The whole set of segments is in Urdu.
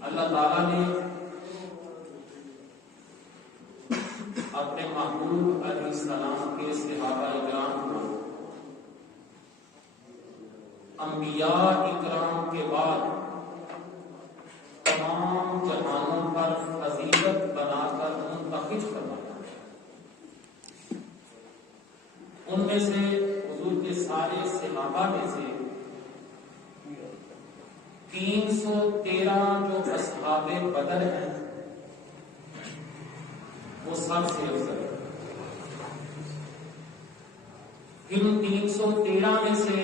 اللہ تعالیٰ نے اپنے محبوب علیہ السلام کے صحابہ اکرام کو انبیاء اکرام کے بعد تمام جہانوں پر فضیلت بنا کر منتخب کروایا. ان میں سے حضور کے سارے صحابہ میں سے 313 جو اصحاب بدر ہیں وہ سب سے افضل ہے. ان 313 میں سے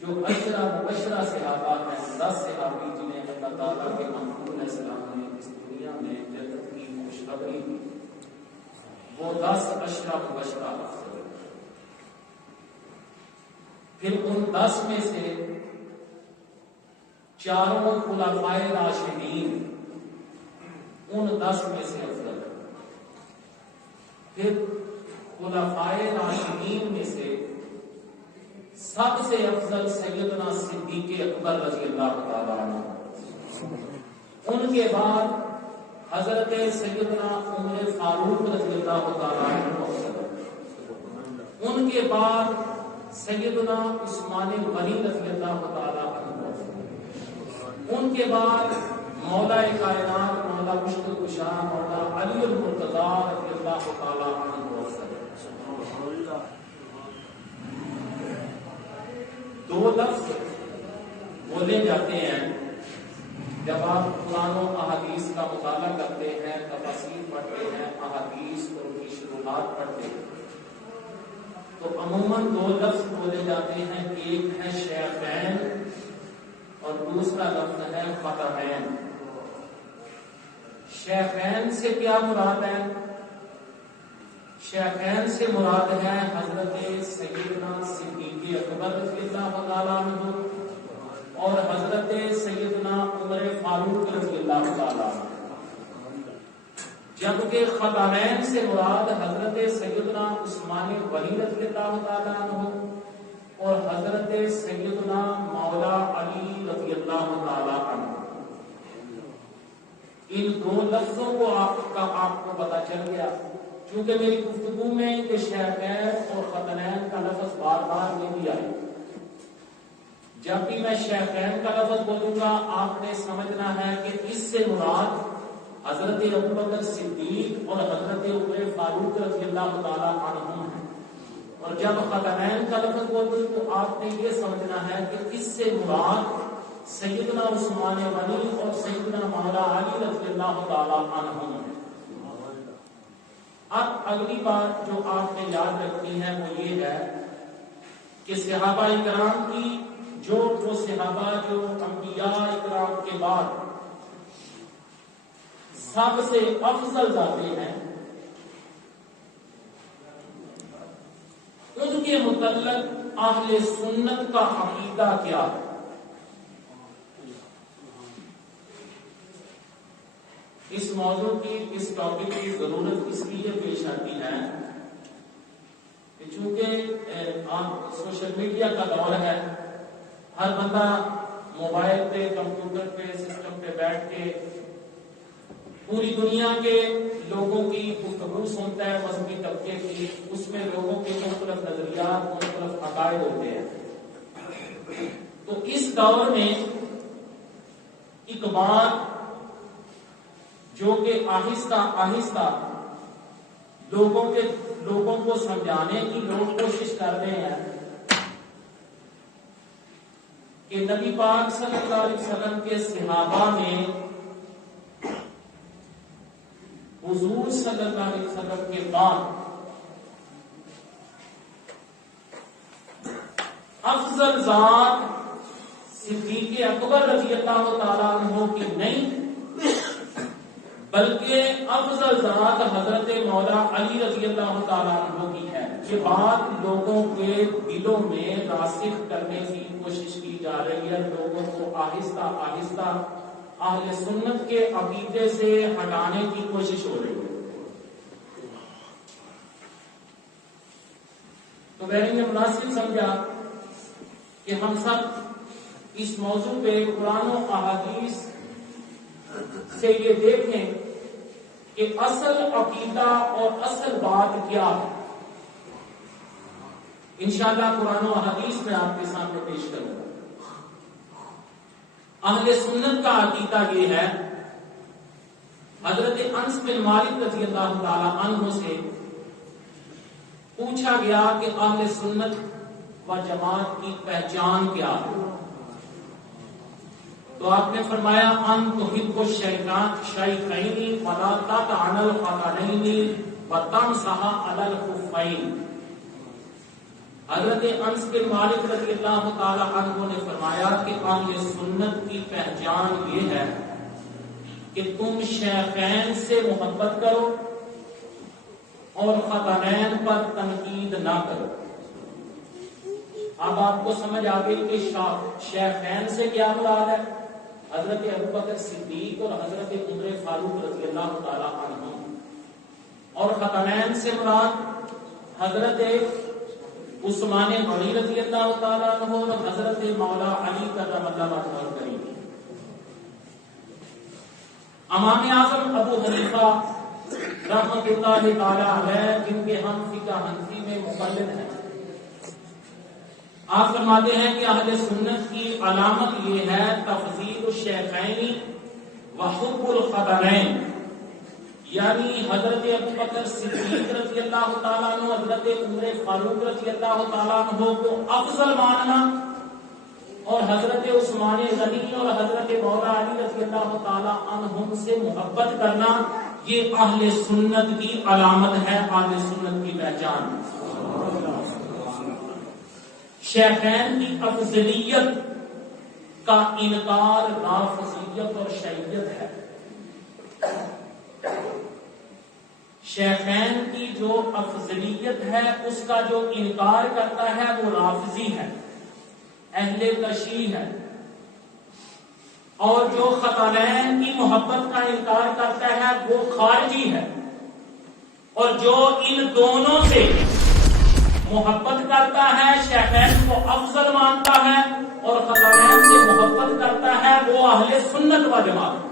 جو عشرہ مبشرہ صحابہ ہیں، 10 صحابی جنہیں اللہ تعالیٰ کے محبوب علیہ السلام نے اس دنیا میں جنت کی خوشخبری دی، وہ 10 عشرہ مبشرہ افضل ہے. پھر ان 10 میں سے 4 خلفائے راشدین ان 10 میں سے افضل ہے. پھر خلفائے راشدین میں سے سب سے افضل سیدنا صدیق اکبر رضی اللہ تعالیٰ عنہ. ان کے بعد حضرت سیدنا عمر فاروق رضی اللہ تعالیٰ عنہ افضل ہے. ان کے بعد سیدنا عثمان غنی رضی اللہ تعالیٰ عنہ افضل ہے. ان کے بعد مولا کائنات مولا مشکل کشا مولا علی المرتضی رضی اللہ تعالیٰ عنہ افضل ہے. 2 لفظ بولے جاتے ہیں جب آپ قرآن و احادیث کا مطالعہ کرتے ہیں، تفاسیر پڑھتے ہیں، احادیث اور ان کی شروحات پڑھتے ہیں، تو عموماً 2 لفظ بولے جاتے ہیں. ایک ہے شیخین اور دوسرا لفظ ہے ختمین. شیخین سے کیا مراد ہے؟ شیخین سے مراد ہے حضرت سیدنا صدیق اکبر رضی اللہ تعالیٰ عنہ اور حضرت سیدنا عمر فاروق رضی اللہ تعالیٰ عنہ. جبکہ ختمین سے مراد حضرت سیدنا عثمان غنی رضی اللہ تعالیٰ عنہ اور حضرت سیدنا مولا علی رضی اللہ تعالیٰ عنہ. ان 2 لفظوں کو آپ کو پتا چل گیا. کیونکہ میری گفتگو میں یہ شیخین اور ختمین کا لفظ بار بار نہیں دیا ہے. جب بھی میں شیخین کا لفظ بولوں گا آپ نے سمجھنا ہے کہ اس سے مراد حضرت ابوبکر صدیق اور حضرت عمر فاروق رضی اللہ تعالیٰ عنہ ہیں. اور جب ختمین کا لفظ بولوں تو آپ نے یہ سمجھنا ہے کہ اس سے مراد سیدنا عثمان غنی اور سیدنا مولا علی رضی اللہ تعالیٰ عنہ ہیں. اب اگلی بات جو آپ نے یاد رکھنی ہے وہ یہ ہے کہ صحابہ اکرام کی وہ صحابہ جو انبیاء اکرام کے بعد سب سے افضل ذاتیں ہیں، ان کے متعلق اہل سنت کا عقیدہ کیا ہے. اس موضوع کی اس ٹاپک کی ضرورت اس لیے پیش آتی ہے کہ چونکہ سوشل میڈیا کا دور ہے، ہر بندہ موبائل پہ، کمپیوٹر پہ، سسٹم پہ بیٹھ کے پوری دنیا کے لوگوں کی گفتگو سنتا ہے، مذہبی طبقے کی. اس میں لوگوں کے مختلف نظریات، مختلف عقائد ہوتے ہیں. تو اس دور میں ایک بات جو کہ آہستہ آہستہ لوگوں کو سمجھانے کی لوگ کوشش کر رہے ہیں کہ نبی پاک صلی اللہ علیہ وسلم کے صحابہ میں حضور صلی اللہ علیہ وسلم کے بعد افضل ذات صدیق اکبر رضی اللہ تعالیٰ عنہ کی نہیں بلکہ افضل ذات حضرت مولا علی رضی اللہ تعالیٰ عنہ کی ہے. یہ بات لوگوں کے دلوں میں راسخ کرنے کی کوشش کی جا رہی ہے. لوگوں کو آہستہ آہستہ اہل سنت کے عقیدے سے ہٹانے کی کوشش ہو رہی ہے. تو میں نے مناسب سمجھا کہ ہم سب اس موضوع پہ قرآن و احادیث سے یہ دیکھیں کہ اصل عقیدہ اور اصل بات کیا ہے. انشاءاللہ قرآن و حدیث میں آپ کے سامنے پیش کروں گا. اہل سنت کا عقیدہ یہ ہے، حضرت انس بن مالک رضی اللہ تعالی عنہ سے پوچھا گیا کہ اہل سنت و جماعت کی پہچان کیا ہے؟ تو آپ نے فرمایا ان تحب الشیخین ولا تطعن الخدنین وتمسح علی الخفین. حضرت انس بن مالک رضی اللہ تعالی عنہ نے فرمایا کہ اہل سنت کی پہچان یہ ہے کہ تم شیخین سے محبت کرو اور خدنین پر تنقید نہ کرو. اب آپ کو سمجھ آ گئی کہ شیخین سے کیا مراد ہے؟ حضرت ابوبکر صدیق اور حضرت عمر فاروق رضی اللہ تعالی عنہ. اور خدنین سے مراد حضرت عثمان غنی رضی اللہ تعالی عنہ اور حضرت مولا علی کرم اللہ وجہہ الکریم. امام اعظم ابو حنیفہ رحمۃ اللہ تعالی علیہ، جن کے ہم فقہ حنفی میں مقلد ہیں، آپ فرماتے ہیں کہ اہل سنت کی علامت یہ ہے تفضیل الشیخین و حب الخدنین، یعنی حضرت ابوبکر صدیق رضی اللہ تعالیٰ عنہ، حضرت عمر فاروق رضی اللہ تعالیٰ عنہ کو افضل ماننا اور حضرت عثمان غنی اور حضرت مولا علی رضی اللہ تعالیٰ عنہم سے محبت کرنا، یہ اہل سنت کی علامت ہے، اہل سنت کی پہچان. شیخین کی افضلیت کا انکار رافضیت اور شیعیت ہے. شیخین کی جو افضلیت ہے اس کا جو انکار کرتا ہے وہ رافضی ہے، اہل تشیع ہے. اور جو خدنین کی محبت کا انکار کرتا ہے وہ خارجی ہے. اور جو ان دونوں سے محبت کرتا ہے، شیخین کو افضل مانتا ہے اور خدنین سے محبت کرتا ہے، وہ اہل سنت و جماعت.